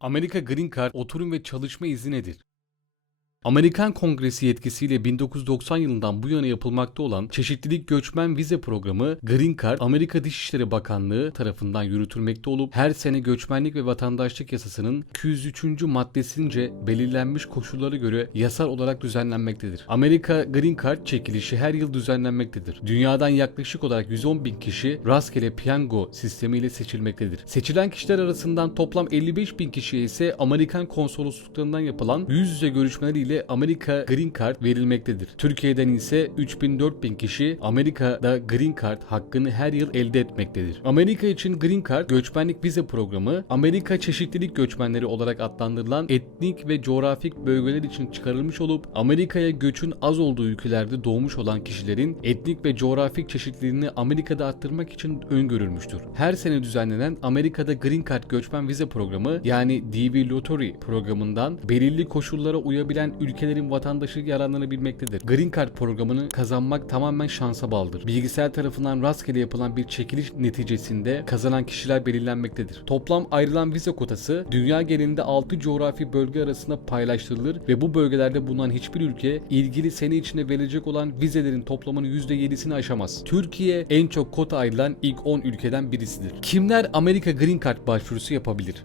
Amerika Green Card oturum ve çalışma izni nedir? Amerikan Kongresi yetkisiyle 1990 yılından bu yana yapılmakta olan çeşitlilik göçmen vize programı Green Card Amerika Dışişleri Bakanlığı tarafından yürütülmekte olup her sene göçmenlik ve vatandaşlık yasasının 203. maddesince belirlenmiş koşullara göre yasal olarak düzenlenmektedir. Amerika Green Card çekilişi her yıl düzenlenmektedir. Dünyadan yaklaşık olarak 110 bin kişi rastgele piyango sistemiyle seçilmektedir. Seçilen kişiler arasından toplam 55 bin kişiye ise Amerikan konsolosluklarından yapılan yüz yüze görüşmeleriyle Amerika Green Card verilmektedir. Türkiye'den ise 3000-4000 kişi Amerika'da Green Card hakkını her yıl elde etmektedir. Amerika için Green Card göçmenlik vize programı Amerika çeşitlilik göçmenleri olarak adlandırılan etnik ve coğrafik bölgeler için çıkarılmış olup Amerika'ya göçün az olduğu ülkelerde doğmuş olan kişilerin etnik ve coğrafik çeşitliliğini Amerika'da arttırmak için öngörülmüştür. Her sene düzenlenen Amerika'da Green Card göçmen vize programı yani DV Lottery programından belirli koşullara uyabilen ülkelerin vatandaşı yararlanabilmektedir. Green Card programını kazanmak tamamen şansa bağlıdır. Bilgisayar tarafından rastgele yapılan bir çekiliş neticesinde kazanan kişiler belirlenmektedir. Toplam ayrılan vize kotası dünya genelinde 6 coğrafi bölge arasında paylaştırılır ve bu bölgelerde bulunan hiçbir ülke ilgili sene içinde verilecek olan vizelerin toplamının %7'sini aşamaz. Türkiye en çok kota ayrılan ilk 10 ülkeden birisidir. Kimler Amerika Green Card başvurusu yapabilir?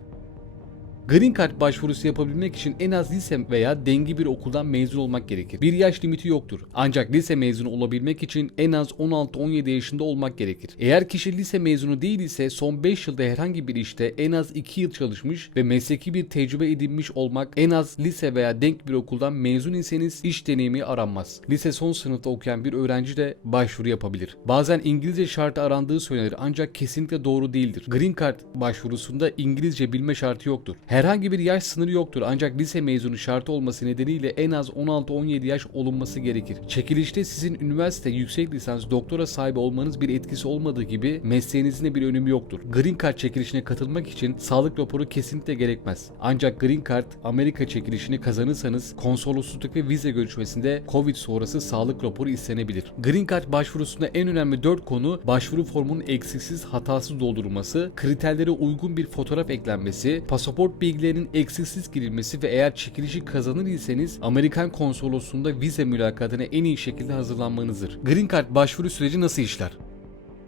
Green Card başvurusu yapabilmek için en az lise veya dengi bir okuldan mezun olmak gerekir. Bir yaş limiti yoktur. Ancak lise mezunu olabilmek için en az 16-17 yaşında olmak gerekir. Eğer kişi lise mezunu değil ise son 5 yılda herhangi bir işte en az 2 yıl çalışmış ve mesleki bir tecrübe edinmiş olmak en az lise veya denk bir okuldan mezun iseniz iş deneyimi aranmaz. Lise son sınıfta okuyan bir öğrenci de başvuru yapabilir. Bazen İngilizce şartı arandığı söylenir ancak kesinlikle doğru değildir. Green Card başvurusunda İngilizce bilme şartı yoktur. Herhangi bir yaş sınırı yoktur ancak lise mezunu şartı olması nedeniyle en az 16-17 yaş olunması gerekir. Çekilişte sizin üniversite, yüksek lisans, doktora sahibi olmanız bir etkisi olmadığı gibi mesleğinizin de bir önemi yoktur. Green Card çekilişine katılmak için sağlık raporu kesinlikle gerekmez. Ancak Green Card Amerika çekilişini kazanırsanız konsolosluk ve vize görüşmesinde Covid sonrası sağlık raporu istenebilir. Green Card başvurusunda en önemli 4 konu başvuru formunun eksiksiz hatasız doldurulması, kriterlere uygun bir fotoğraf eklenmesi, pasaport bilgilerinin eksiksiz girilmesi ve eğer çekilişi kazanır iseniz Amerikan konsolosluğunda vize mülakatına en iyi şekilde hazırlanmanızdır. Green Card başvuru süreci nasıl işler?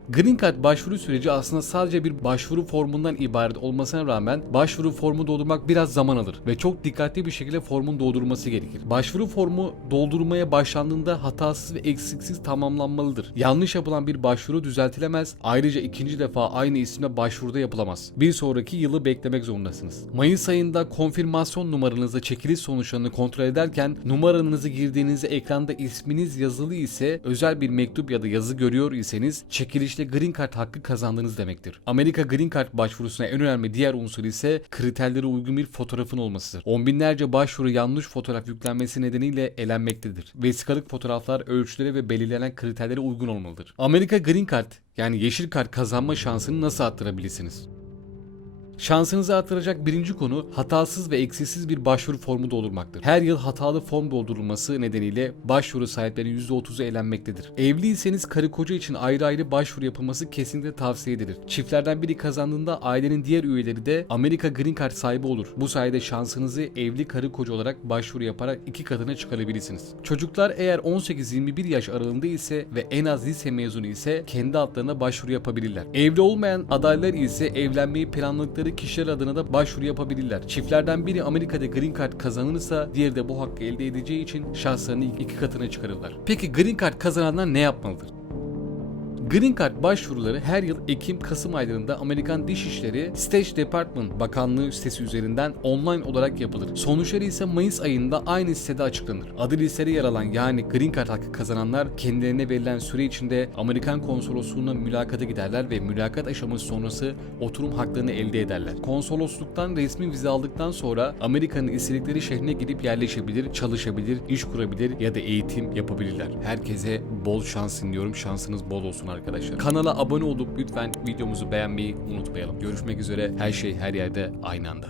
Green Card başvuru süreci aslında sadece bir başvuru formundan ibaret olmasına rağmen başvuru formu doldurmak biraz zaman alır ve çok dikkatli bir şekilde formun doldurulması gerekir. Başvuru formu doldurmaya başlandığında hatasız ve eksiksiz tamamlanmalıdır. Yanlış yapılan bir başvuru düzeltilemez. Ayrıca ikinci defa aynı isimle başvuruda yapılamaz. Bir sonraki yılı beklemek zorundasınız. Mayıs ayında konfirmasyon numaranızla çekiliş sonuçlarını kontrol ederken numaranızı girdiğinizde ekranda isminiz yazılı ise özel bir mektup ya da yazı görüyor iseniz çekiliş işte Green Card hakkı kazandınız demektir. Amerika Green Card başvurusuna en önemli diğer unsur ise kriterlere uygun bir fotoğrafın olmasıdır. On binlerce başvuru yanlış fotoğraf yüklenmesi nedeniyle elenmektedir. Vesikalık fotoğraflar ölçülere ve belirlenen kriterlere uygun olmalıdır. Amerika Green Card yani yeşil kart kazanma şansını nasıl arttırabilirsiniz? Şansınızı artıracak birinci konu hatasız ve eksiksiz bir başvuru formu doldurmaktır. Her yıl hatalı form doldurulması nedeniyle başvuru sahiplerinin %30'u elenmektedir. Evliyseniz karı koca için ayrı ayrı başvuru yapılması kesinlikle tavsiye edilir. Çiftlerden biri kazandığında ailenin diğer üyeleri de Amerika Green Card sahibi olur. Bu sayede şansınızı evli karı koca olarak başvuru yaparak iki katına çıkarabilirsiniz. Çocuklar eğer 18-21 yaş aralığında ise ve en az lise mezunu ise kendi adlarına başvuru yapabilirler. Evli olmayan adaylar ise evlenmeyi planladıkları kişiler adına da başvuru yapabilirler. Çiftlerden biri Amerika'da Green Card kazanırsa diğeri de bu hakkı elde edeceği için şanslarını iki katına çıkarırlar. Peki Green Card kazananlar ne yapmalıdır? Green Card başvuruları her yıl Ekim-Kasım aylarında Amerikan Dışişleri State Department Bakanlığı sitesi üzerinden online olarak yapılır. Sonuçları ise Mayıs ayında aynı sitede açıklanır. Adı listede yer alan yani Green Card hakkı kazananlar kendilerine verilen süre içinde Amerikan konsolosluğuna mülakata giderler ve mülakat aşaması sonrası oturum haklarını elde ederler. Konsolosluktan resmi vize aldıktan sonra Amerika'nın istedikleri şehrine gidip yerleşebilir, çalışabilir, iş kurabilir ya da eğitim yapabilirler. Herkese bol şans diliyorum. Şansınız bol olsun arkadaşlar. Kanala abone olup lütfen videomuzu beğenmeyi unutmayalım. Görüşmek üzere. Her şey her yerde aynı anda.